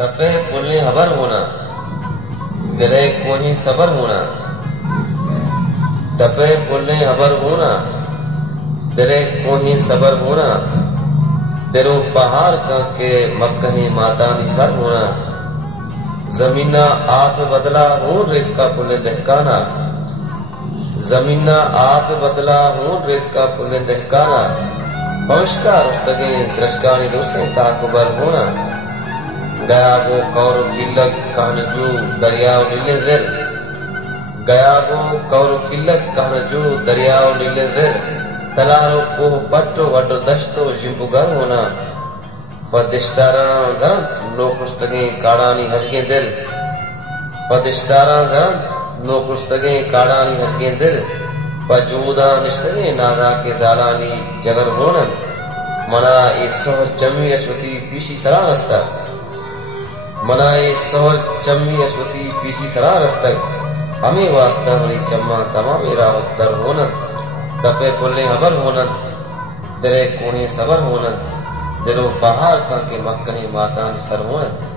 تپے پلے حبر ہونا دلے کوہیں صبر ہونا تپے پلے حبر ہونا دلے کوہیں صبر ہونا درو پہاڑ کا کے مکہیں مادانی سر ہونا زمینہ آپ بدلا ہوں ریت کا پلے دہکانا زمینہ آپ بدلا ہوں ریت کا پلے دہکانا پوشکا رستگیں درشکانی دوسرے تاکبر ہونا گیا وہ کورو کلک کہنجو دریاؤ نیلے در گیا وہ کورو کلک کہنجو دریاؤ نیلے در تلارو کوہ پٹو وڈو دشتو جنبگر ہونا پدشتاران زرن لوکشتگیں کاڑانی ہجگیں دل پدشتاران زرن لوکشتگیں کاڑانی ہجگیں دل پجودا نشتگیں نازا کے زالانی جگر ہونن منا ای سہر چمی اشوتی پیشی سرا رستا منا ای سہر چمی اشوتی پیشی سرا رستا ہمیں واسطہ منی چمہ تمامی راوت در ہونن تپے پلے حبر ہونن درے کوہیں صبر ہونن دلو پہاڑ کا کے مکہیں ماتانی سر ہونن